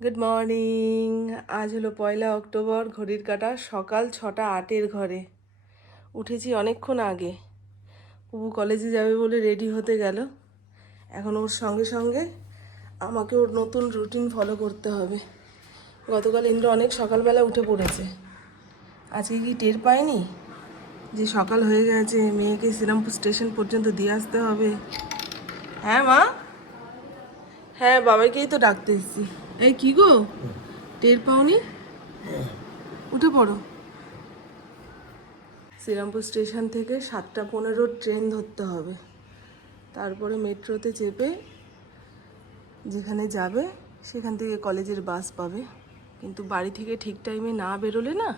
Good morning. আজ হলো 1 October, ঘড়ির কাঁটা সকাল 6:08 ঘরে। উঠেছি অনেকক্ষণ আগে। পুবু কলেজে যাবে বলে রেডি হতে গেল। এখন ওর সঙ্গে সঙ্গে আমাকে ওর নতুন রুটিন ফলো করতে হবে। গতকাল ইন্দ্র অনেক সকালবেলা উঠে পড়েছে। আজকে কি টের পায়নি যে সকাল হয়ে গেছে, মেয়েকে শ্রীরামপুর স্টেশন পর্যন্ত দিয়ে আসতে হবে? হ্যাঁ মা, হ্যাঁ বাবাকেই তো ডাকতে এসেছি। এই কি গো, টের পাওনি? উঠে পড়ো। শ্রীরামপুর স্টেশন থেকে 7:15 ট্রেন ধরতে হবে। তারপরে মেট্রোতে চেপে যেখানে যাবে সেখান থেকে কলেজের বাস পাবে। কিন্তু বাড়ি থেকে ঠিক টাইমে না বেরোলে না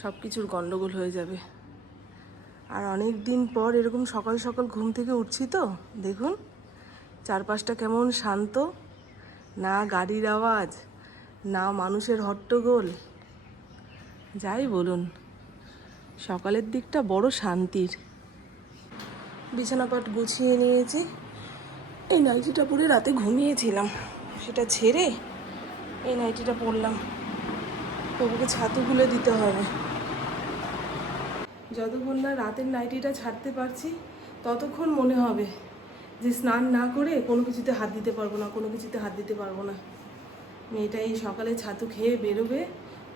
সব কিছুর গন্ডগোল হয়ে যাবে। আর অনেক দিন পর এরকম সকাল সকাল ঘুম থেকে উঠছি তো দেখুন চারপাশটা কেমন শান্ত, না গাড়ির আওয়াজ, না মানুষের হট্টগোল। যাই বলুন, সকালের দিকটা বড় শান্তির। বিছানাপাট গুছিয়ে নিয়েছি। এই নাইটিটা পরে রাতে ঘুমিয়েছিলাম, সেটা ছেড়ে এই নাইটিটা পরলাম। তবুকে ছাতু খুলে দিতে হবে। যতক্ষণ না রাতের নাইটিটা ছাড়তে পারছি ততক্ষণ মনে হবে যে স্নান না করে কোনো কিছুতে হাত দিতে পারবো না, কোনো কিছুতে হাত দিতে পারবো না। মেয়েটা এই সকালে ছাতু খেয়ে বেরোবে,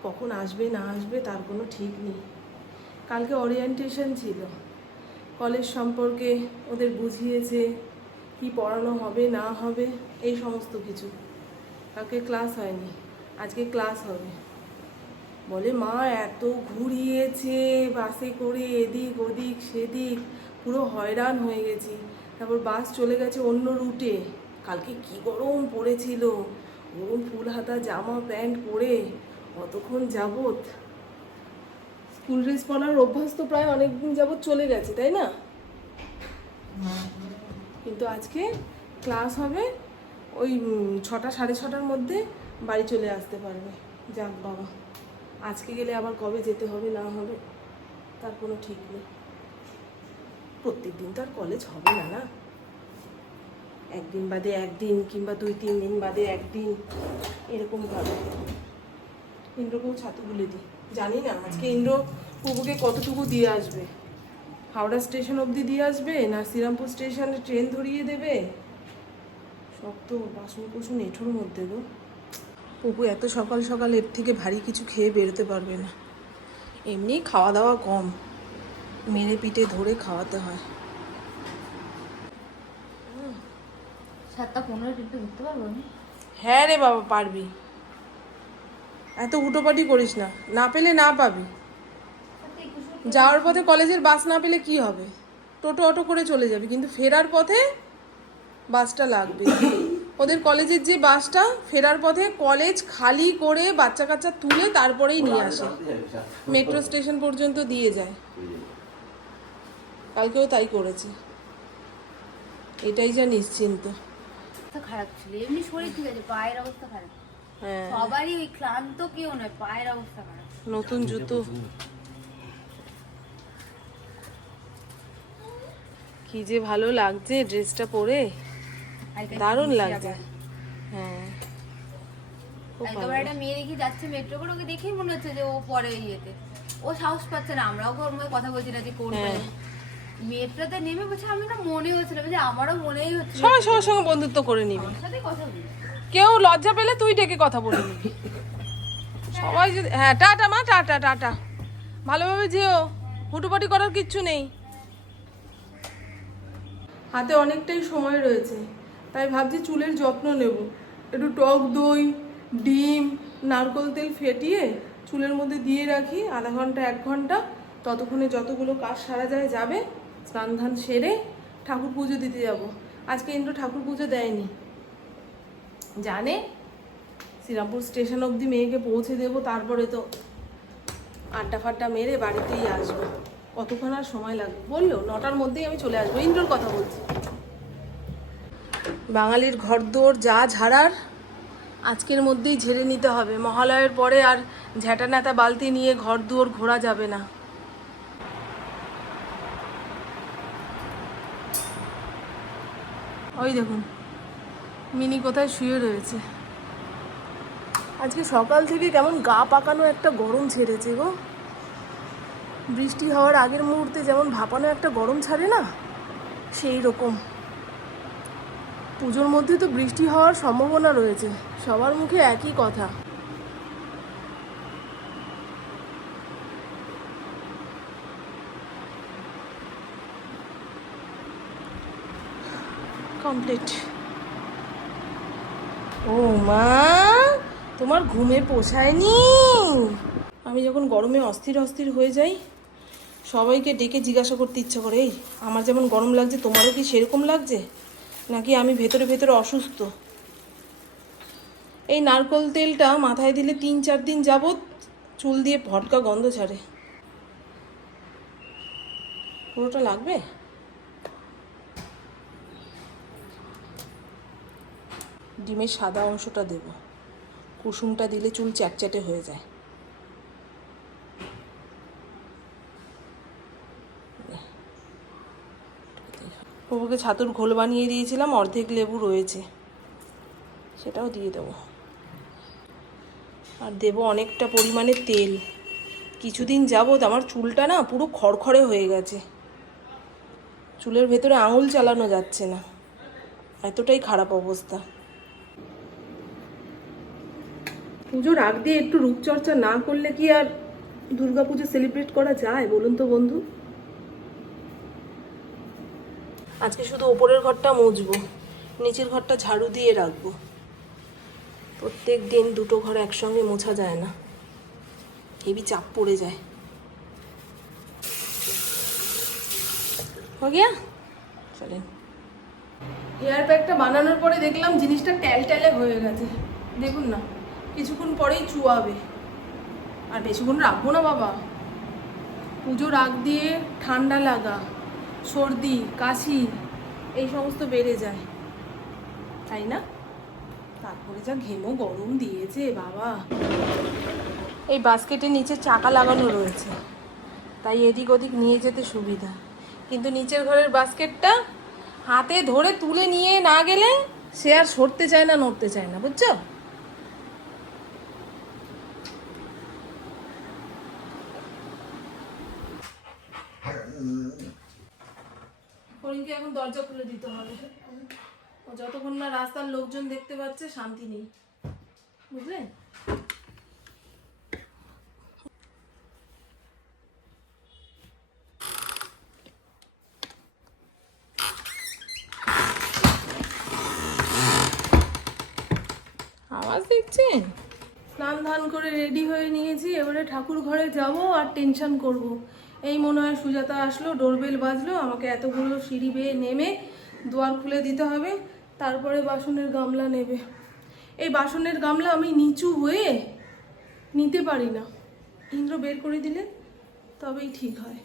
কখন আসবে না আসবে তার কোনো ঠিক নেই। কালকে ওরিয়েন্টেশন ছিল, কলেজ সম্পর্কে ওদের বুঝিয়েছে কি পড়ানো হবে না হবে এই সমস্ত কিছু। কালকে ক্লাস হয়নি, আজকে ক্লাস হবে। বলে মা এত ঘুরিয়েছে বাসে করে, এদিক ওদিক সেদিক, পুরো হয়রান হয়ে গেছি। তারপর বাস চলে গেছে অন্য রুটে। কালকে কি গরম পড়েছিল, গরম ফুল হাতা জামা প্যান্ট পরে অতক্ষণ যাবত। স্কুল ড্রেস পরার অভ্যাস তো প্রায় অনেকদিন যাবত চলে গেছে, তাই না? কিন্তু আজকে ক্লাস হবে, ওই 6টা 6:30টার মধ্যে বাড়ি চলে আসতে পারবে। যাক বাবা, আজকে গেলে আবার কবে যেতে হবে না হবে তার কোনো ঠিক নেই। প্রত্যেক দিন তো আর কলেজ হবে না, না একদিন বাদে একদিন কিংবা 2-3 দিন বাদে একদিন এরকম ভাবে। ইন্দ্রকেও ছাতু গুলে দিই। জানি না আজকে ইন্দ্র পুবুকে কতটুকু দিয়ে আসবে। হাওড়া স্টেশন অবধি দিয়ে আসবে না শ্রীরামপুর স্টেশনে ট্রেন ধরিয়ে দেবে। সব তো বাসন কোসন এঁঠোর মধ্যে গো। পুপু এত সকাল সকাল এর থেকে ভারী কিছু খেয়ে বেরোতে পারবে না। এমনি খাওয়া দাওয়া কম, মেরে পিঠে ধরে খাওয়াতে হয়। 7:15 ট্রেনটা ধরতে পারবো আমি? হ্যাঁ রে বাবা, পারবি। এত হুটোপাটি করিস না, না পেলে না পাবি। যাওয়ার পথে কলেজের বাস না পেলে কি হবে, টোটো অটো করে চলে যাবি, কিন্তু ফেরার পথে বাসটা লাগবে। ওদের কলেজের যে বাসটা ফেরার পথে কলেজ খালি করে বাচ্চা কাচ্চা তুলে তারপরেই নিয়ে আসে, মেট্রো স্টেশন পর্যন্ত দিয়ে যায়। কালকেও তাই করেছে, এটাই যা নিশ্চিন্ত। খারাপ ছিল, এমনি শরীর ঠিক আছে, পায়ের অবস্থা খারাপ। হ্যাঁ, সবারই ওই ক্লান্ত কেউ নয়, পায়ের অবস্থা খারাপ। নতুন জুতো কি যে ভালো লাগছে ড্রেসটা পরে, দারুণ লাগছে। হ্যাঁ, খুব ভালো। একবার একটা মেয়ে দেখি যাচ্ছে মেট্রো করে, ওকে দেখেই মনে হচ্ছে যে ও পরে ইয়েতে। ও সাহস পাচ্ছে না, আমরাও ওর মধ্যে কথা বলছি না যে করবে। মেট্রোতে নেমে বলছে, আমি না মনে হচ্ছিল যে আমারও মনেই হচ্ছে সবাই সবার সঙ্গে বন্ধুত্ব করে নিবি, ওর সাথে কথা বলি। কেউ লজ্জা পেলে তুই ডেকে কথা বলে নিবি। সবাই যদি, হ্যাঁ টাটা মা, টাটা টাটা, ভালোভাবে যেও, হুটোপাটি করার কিচ্ছু নেই। হাতে অনেকটাই সময় রয়েছে, তাই ভাবছি চুলের যত্ন নেব। একটু টক দই, ডিম, নারকেল তেল ফেটিয়ে চুলের মধ্যে দিয়ে রাখি আধা ঘন্টা 1 ঘন্টা। ততক্ষণে যতগুলো কাজ সারা যায় যাবে। স্নান ধান সেরে ঠাকুর পুজো দিতে যাব। আজকে ইন্দ্র ঠাকুর পুজো দেয়নি, জানে শ্রীরামপুর স্টেশন অবধি মেয়েকে পৌঁছে দেবো, তারপরে তো আড্ডা ফাড্ডা মেরে বাড়িতেই আসবো। কতক্ষণ আর সময় লাগবে বললো? 9টার মধ্যেই আমি চলে আসবো। ইন্দ্রর কথা বলছি। বাঙালির ঘরদোর যা ঝাড়ার আজকের মধ্যেই ঝেড়ে নিতে হবে। মহালয়ের পরে আর ঝ্যাঁটা ন্যাতা বালতি নিয়ে ঘরদুয়ার ঘোরা যাবে না। ওই দেখুন মিনি কোথায় শুয়ে রয়েছে। আজকে সকাল থেকে কেমন গা পাকানো একটা গরম ছেড়েছে গো। বৃষ্টি হওয়ার আগের মুহূর্তে যেমন ভাপানো একটা গরম ছাড়ে না, সেই রকম। পুজোর মধ্যে তো বৃষ্টি হওয়ার সম্ভাবনা রয়েছে, সবার মুখে একই কথা। কমপ্লিট। ও মা, তোমার ঘুমে পোষায়নি? আমি যখন গরমে অস্থির অস্থির হয়ে যাই, সবাইকে ডেকে জিজ্ঞাসা করতে ইচ্ছা করে, এই আমার যেমন গরম লাগছে তোমারও কি সেরকম লাগছে, নাকি আমি ভেতরে ভেতরে অসুস্থ? এই নারকেল তেলটা মাথায় দিলে 3-4 দিন যাবৎ চুল দিয়ে ভটকা গন্ধ ছাড়ে। পুরোটা লাগবে? ডিমের সাদা অংশটা দেব, কুসুমটা দিলে চুল চ্যাটচ্যাটে হয়ে যায়। বাবুকে ছাতুর ঘোল বানিয়ে দিয়েছিলাম, অর্ধেক লেবু রয়েছে, সেটাও দিয়ে দেবো। আর দেবো অনেকটা পরিমাণে তেল। কিছুদিন যাবৎ আমার চুলটা না পুরো খড়খড়ে হয়ে গেছে, চুলের ভেতরে আঙুল চালানো যাচ্ছে না, এতটাই খারাপ অবস্থা। পুজোর আগ দিয়ে একটু রূপচর্চা না করলে কি আর দুর্গাপুজো সেলিব্রেট করা যায় বলুন তো বন্ধু? আজকে শুধু ওপরের ঘরটা মুছবো, নিচের ঘরটা ঝাড়ু দিয়ে রাখবো। প্রত্যেক দিন দুটো ঘর একসঙ্গে মোছা যায় না, হেভি চাপ পড়ে যায়। হয়ে গিয়া চলেন। হেয়ার প্যাকটা বানানোর পরে দেখলাম জিনিসটা ট্যালট্যালে হয়ে গেছে। দেখুন না, কিছুক্ষণ পরেই চুয়াবে। আর বেশিক্ষণ রাখবো না বাবা। পুজোর আগ দিয়ে ঠান্ডা লাগা, সর্দি, কাশি এই সমস্ত বেড়ে যায়, তাই না? তারপরে যা ঘেমো গরম দিয়েছে বাবা। এই বাস্কেটের নিচে চাকা লাগানো রয়েছে, তাই এদিক ওদিক নিয়ে যেতে সুবিধা। কিন্তু নিচের ঘরের বাস্কেটটা হাতে ধরে তুলে নিয়ে না গেলে সে আর সরতে চায় না, নড়তে চায় না, বুঝছো? হরিণকে এখন দরজা খুলে দিতে হবে, ও যতক্ষণ না রাস্তার লোকজন দেখতে পাচ্ছে শান্তি নেই, বুঝলেন? আওয়াজ দেখছেন? স্নান ধান করে রেডি হয়ে নিয়েছি, এবারে ঠাকুর ঘরে যাব আর টেনশন করব। এই মনে হয় সুজাতা আসলো, ডোরবেল বাজলো, আমাকে এতগুলো সিঁড়ি বেয়ে নেমে দুয়ার খুলে দিতে হবে, তারপরে বাসনের গামলা নেবে। এই বাসনের গামলা আমি নিচু হয়ে নিতে পারি না, ইন্দ্র বের করে দিলে তবেই ঠিক হয়।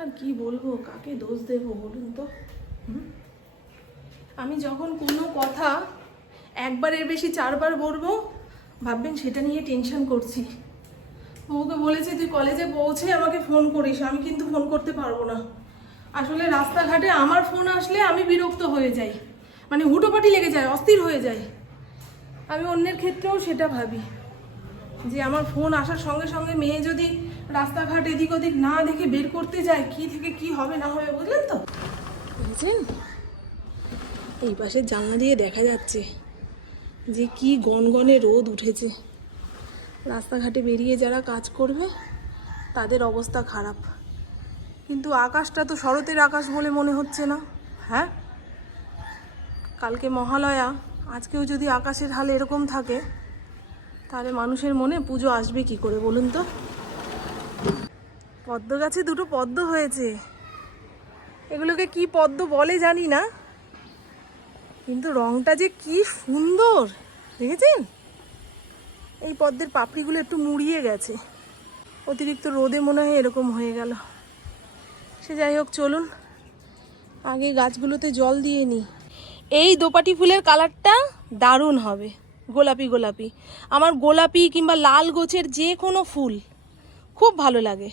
আর কি বলবো, কাকে দোষ দেবো বলুন তো? আমি যখন কোনো কথা একবারের বেশি 4 বার বলবো, ভাববেন সেটা নিয়ে টেনশন করছি। ওকে বলেছে তুই কলেজে পৌঁছে আমাকে ফোন করিস, আমি কিন্তু ফোন করতে পারবো না। আসলে রাস্তাঘাটে আমার ফোন আসলে আমি বিরক্ত হয়ে যাই, মানে হুটোপাটি লেগে যায়, অস্থির হয়ে যায়। আমি অন্যের ক্ষেত্রেও সেটা ভাবি যে আমার ফোন আসার সঙ্গে সঙ্গে মেয়ে যদি রাস্তাঘাট এদিক ওদিক না দেখে বের করতে যায়, কি থেকে কি হবে না হবে, বুঝলেন তো? বুঝলেন? এই পাশের জানলা দিয়ে দেখা যাচ্ছে যে কি গনগনে রোদ উঠেছে। রাস্তাঘাটে বেরিয়ে যারা কাজ করবে তাদের অবস্থা খারাপ। কিন্তু আকাশটা তো শরতের আকাশ বলে মনে হচ্ছে না। হ্যাঁ, কালকে মহালয়া, আজকেও যদি আকাশের হাল এরকম থাকে তাহলে মানুষের মনে পুজো আসবে কি করে বলুন তো? পদ্ম গাছে 2টো পদ্ম হয়েছে, এগুলোকে কি পদ্ম বলে জানি না, কিন্তু রংটা যে কি সুন্দর দেখেছেন? এই পদ্মের পাপড়িগুলো একটু মুড়িয়ে গেছে, অতিরিক্ত রোদে মনে হয় এরকম হয়ে গেল। সে যাই হোক, চলুন আগে গাছগুলোতে জল দিয়ে নিই। এই দোপাটি ফুলের কালারটা দারুণ হবে, গোলাপি গোলাপি। আমার গোলাপি কিংবা লাল গোছের যে কোনো ফুল খুব ভালো লাগে।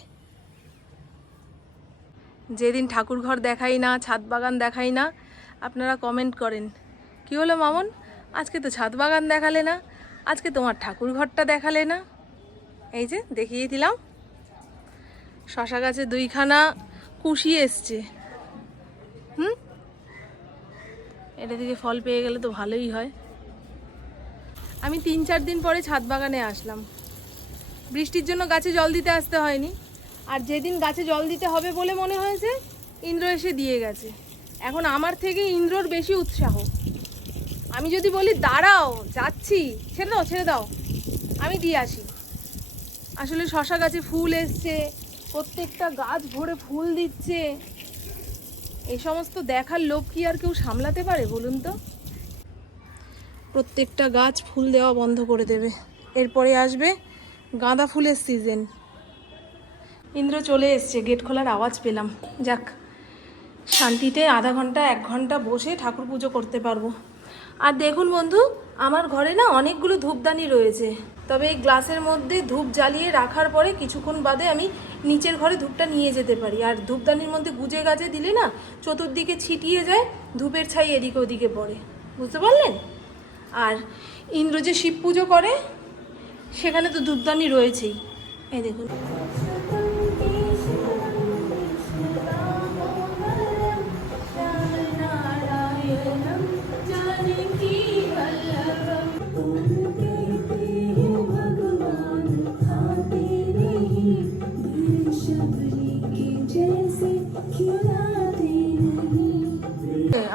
যেদিন ঠাকুর ঘর দেখাই না, ছাদ বাগান দেখাই না, আপনারা কমেন্ট করেন কি হলো মামন, আজকে তো ছাদ বাগান দেখালে না, আজকে তোমার ঠাকুর ঘরটা দেখালে না? এই যে দেখিয়ে দিলাম, শশা গাছে 2খানা কুশি এসছে। এটা থেকে ফল পেয়ে গেলে তো ভালোই হয়। আমি 3-4 দিন পরে ছাদ বাগানে আসলাম। বৃষ্টির জন্য গাছে জল দিতে আসতে হয়নি, আর যেদিন গাছে জল দিতে হবে বলে মনে হয়েছে ইন্দ্র এসে দিয়ে গেছে। এখন আমার থেকে ইন্দ্রর বেশি উৎসাহ। আমি যদি বলি দাঁড়াও যাচ্ছি, ছেড়ে দাও আমি দিয়ে আসি। আসলে শশা গাছে ফুল এসছে, প্রত্যেকটা গাছ ভরে ফুল দিচ্ছে। এই সমস্ত দেখার লোভ কি আর কেউ সামলাতে পারে বলুন তো? প্রত্যেকটা গাছ ফুল দেওয়া বন্ধ করে দেবে। এরপরে আসবে গাঁদা ফুলের সিজন। ইন্দ্র চলে এসছে, গেট খোলার আওয়াজ পেলাম। যাক, শান্তিতে আধা ঘন্টা 1 ঘন্টা বসে ঠাকুর পুজো করতে পারবো। আর দেখুন বন্ধু, আমার ঘরে না অনেকগুলো ধূপদানি রয়েছে, তবে এই গ্লাসের মধ্যে ধূপ জ্বালিয়ে রাখার পরে কিছুক্ষণ বাদে আমি নিচের ঘরে ধূপটা নিয়ে যেতে পারি। আর ধূপদানির মধ্যে গুজে গাজে দিলে না চতুর্দিকে ছিটিয়ে যায়, ধূপের ছাই এদিকে ওদিকে পড়ে, বুঝতে পারলেন? আর ইন্দ্র যে শিব পুজো করে সেখানে তো ধূপদানি রয়েছেই, এই দেখুন।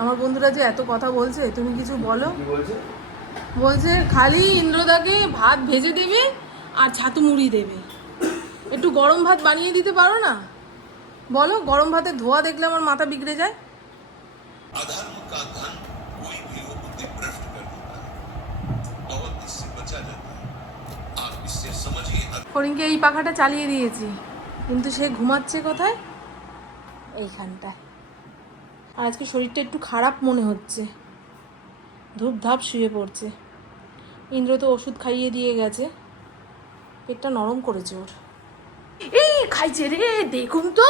আমার বন্ধুরা যে এত কথা বলছে, তুমি কিছু বলো। বলছে খালি ইন্দ্রদাকে ভাত ভেজে দেবে আর ছাতু মুড়ি দেবে, একটু গরম ভাত বানিয়ে দিতে পারো না? বলো, গরম ভাতের ধোয়া দেখলে আমার মাথা বিগড়ে যায়। अधर्म का धन कोई भी हो बुद्धि भ्रष्ट कर देता है, बहुत इससे बचा जाता है। आप इससे समझिए। ফড়িংকে এই পাখাটা চালিয়ে দিয়েছি, কিন্তু সে ঘুমাচ্ছে কোথায়? এইখানটায়। আর আজকে শরীরটা একটু খারাপ মনে হচ্ছে, ধূপ ধাপ শুয়ে পড়ছে। ইন্দ্র তো ওষুধ খাইয়ে দিয়ে গেছে, পেটটা নরম করেছে ওর। এই খাইছে রে, দেখুন তো।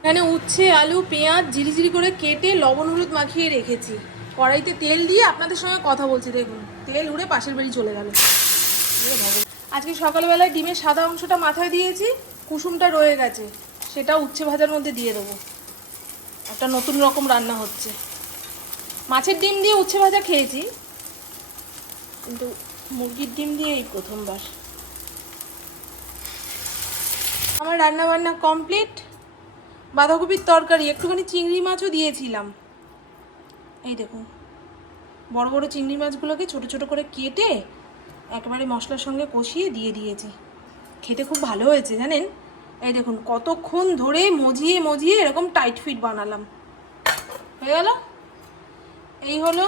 এখানে উচ্ছে, আলু, পেঁয়াজ ঝিরিঝিরি করে কেটে লবণ হলুদ মাখিয়ে রেখেছি। কড়াইতে তেল দিয়ে আপনাদের সঙ্গে কথা বলছি, দেখুন তেল উড়ে পাশের বাড়ি চলে গেল। আজকে সকালবেলায় ডিমের সাদা অংশটা মাথায় দিয়েছি, কুসুমটা রয়ে গেছে, সেটা উচ্ছে ভাজার মধ্যে দিয়ে দেবো। একটা নতুন রকম রান্না হচ্ছে। মাছের ডিম দিয়ে উচ্ছে ভাজা খেয়েছি, কিন্তু মুরগির ডিম দিয়ে এই প্রথমবার। আমার রান্না বান্না কমপ্লিট। বাঁধাকপির তরকারি, একটুখানি চিংড়ি মাছও দিয়েছিলাম। এই দেখুন, বড় বড় চিংড়ি মাছগুলোকে ছোট ছোট করে কেটে একেবারে মশলার সঙ্গে কষিয়ে দিয়ে দিয়েছি। খেতে খুব ভালো হয়েছে জানেন। এই দেখুন কতক্ষণ ধরে মজিয়ে মজিয়ে এরকম টাইট ফিট বানালাম। হয়ে গেল। এই হলো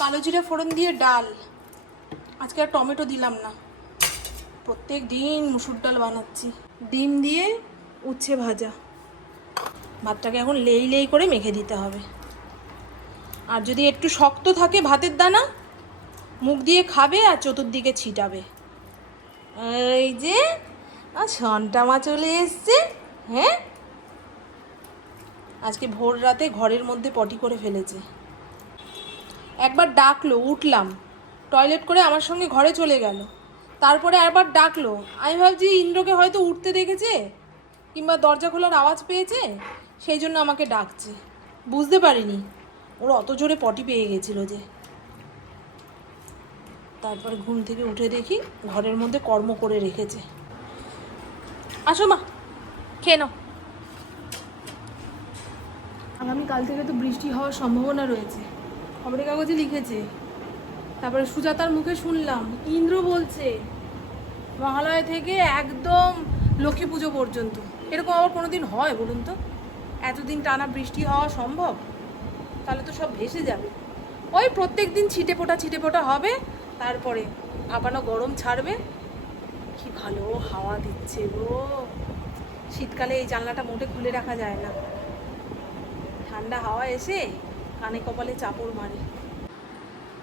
কালো জিরা ফোড়ন দিয়ে ডাল। আজকে আর টমেটো দিলাম না, প্রত্যেক দিন মুসুর ডাল বানাচ্ছি। ডিম দিয়ে উচ্ছে ভাজা। ভাতটাকে এখন লেই লেই করে মেখে দিতে হবে। আর যদি একটু শক্ত থাকে ভাতের দানা, মুখ দিয়ে খাবে আর চতুর্দিকে ছিটাবে। এই যে ছনটা মা চলে এসছে। হ্যাঁ, আজকে ভোর রাতে ঘরের মধ্যে পটি করে ফেলেছে। একবার ডাকলো, উঠলাম, টয়লেট করে আমার সঙ্গে ঘরে চলে গেল। তারপরে আবার ডাকলো, আমি ভাবছি ইন্দ্রকে হয়তো উঠতে দেখেছে কিংবা দরজা খোলার আওয়াজ পেয়েছে, সেই জন্য আমাকে ডাকছে। বুঝতে পারিনি ওর অত জোরে পটি পেয়ে গেছিল যে। তারপরে ঘুম থেকে উঠে দেখি ঘরের মধ্যে কর্ম করে রেখেছে। আসো মা, খেয়ে নাও। আগামীকাল থেকে তো বৃষ্টি হওয়ার সম্ভাবনা রয়েছে, খবরের কাগজে লিখেছে। তারপরে সুজাতার মুখে শুনলাম ইন্দ্র বলছে মহালয়া থেকে একদম লক্ষ্মী পুজো পর্যন্ত। এরকম আবার কোনোদিন হয় বলুন তো? এতদিন টানা বৃষ্টি হওয়া সম্ভব? তাহলে তো সব ভেসে যাবে। ওই প্রত্যেক দিন ছিটে ফোটা হবে, তারপরে আপানো গরম ছাড়বে। কি ভালো হাওয়া দিচ্ছে গো। শীতকালে এই জানলাটা মোটে খুলে রাখা যায় না, ঠান্ডা হাওয়া এসে কানে কপালে চাপড় মারে।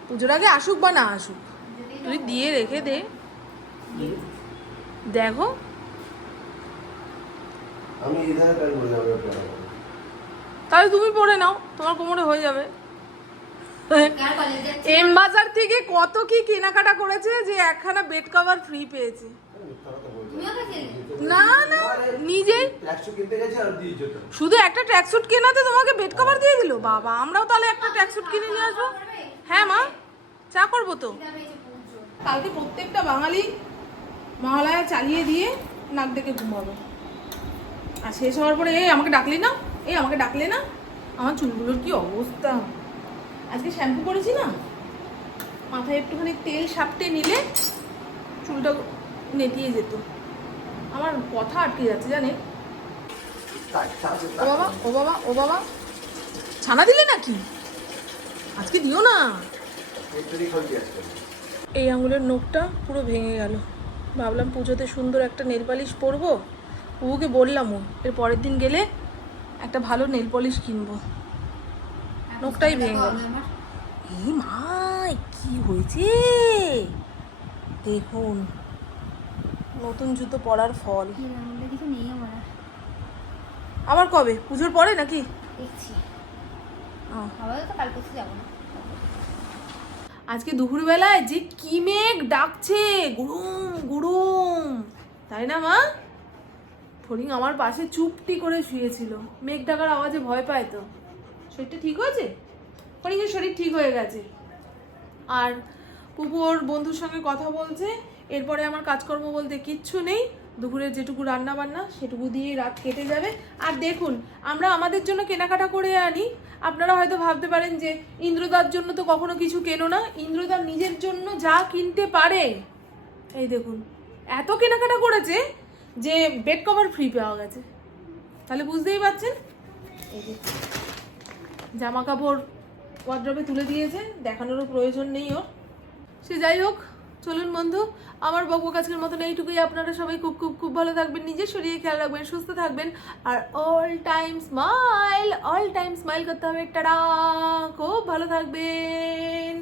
পুজোর আগে আসুক বা না আসুক, তুই দিয়ে রেখে দে। দেখো আমি ইধার কাজ বলে তাহলে তুমি পরে নাও, তোমার কোমরে হয়ে যাবে। কার কলেজ যাচ্ছে? এম বাজার থেকে কত কি কেনাকাটা করেছে যে একখানা বেড কভার ফ্রি পেয়েছে। তুমিও গেছিলে? না না, নিজেই ট্র্যাকসুট কিনতে গেছে আর দিয়েছে তো। শুধু একটা ট্র্যাকস্যুট কেনাতে তোমাকে বেড কভার দিয়ে দিল। বাবা, আমরাও তাহলে একটা ট্র্যাকস্যুট কিনে নিয়ে আসবো। হ্যাঁ মা, চা করবো তো। কালকে প্রত্যেকটা বাঙালি মহালয়া চালিয়ে দিয়ে নাক ডেকে ঘুমাবে, আর শেষ হওয়ার পরে এই আমাকে ডাকলে না, এই আমাকে ডাকলে না। আমার চুলগুলোর কি অবস্থা, আজকে শ্যাম্পু করেছি না, মাথায় একটুখানি তেল সাপটে নিলে চুলটা নেতিয়ে যেত। আমার কথা আটকে যাচ্ছে জানেন। ও বাবা ও বাবা ও বাবা, ছানা দিলে নাকি? আজকে দিও না। এই আঙুলের নখটা পুরো ভেঙে গেল। ভাবলাম পুজোতে সুন্দর একটা নেল পলিশ পরবো, বুবুকে বললামও এর পরের দিন গেলে একটা ভালো নেল পলিশ কিনবো। নখটাই ভেঙে গেল। এই মা, কি হয়েছে দেখুন, নতুন জুতো পরার ফল। কিছু নেই আমার আর। আবার কবে, পুজোর পরে নাকি? দেখছি, ও, আপাতত কাল পরশু যাবো না। আজকে দুপুরবেলায় যে কি মেঘ ডাকছে, গুড়ুম গুড়ুম, তাই না মা? ফড়িং আমার পাশে চুপটি করে শুয়েছিল, মেঘ ডাকার আওয়াজে ভয় পায় তো। শরীরটা ঠিক হয়েছে? ফড়িংয়ের শরীর ঠিক হয়ে গেছে। আর পুপু ওর বন্ধুর সঙ্গে কথা বলছে। এরপরে আমার কাজকর্ম বলতে কিচ্ছু নেই, দুপুরের যেটুকু রান্না বান্না সেটুকু দিয়েই রাত কেটে যাবে। আর দেখুন, আমরা আমাদের জন্য কেনাকাটা করে আনি। আপনারা হয়তো ভাবতে পারেন যে ইন্দ্রদার জন্য তো কখনো কিছু কেনো না। ইন্দ্রদার নিজের জন্য যা কিনতে পারে, এই দেখুন এত কেনাকাটা করেছে যে বেড কভার ফ্রি পাওয়া গেছে। তাহলে বুঝতেই পারছেন। এই যে জামা কাপড় ওয়ার্ড্রবে তুলে দিয়েছে, দেখানোরও প্রয়োজন নেই ওর। সে যাই হোক, চলুন বন্ধু, আমার বকবক আজকের মতন এইটুকুই। আপনারা সবাই খুব খুব খুব ভালো থাকবেন, নিজের শরীরে খেয়াল রাখবেন, সুস্থ থাকবেন, আর অল টাইম স্মাইল করতে হবে। টাটা, খুব ভালো থাকবেন।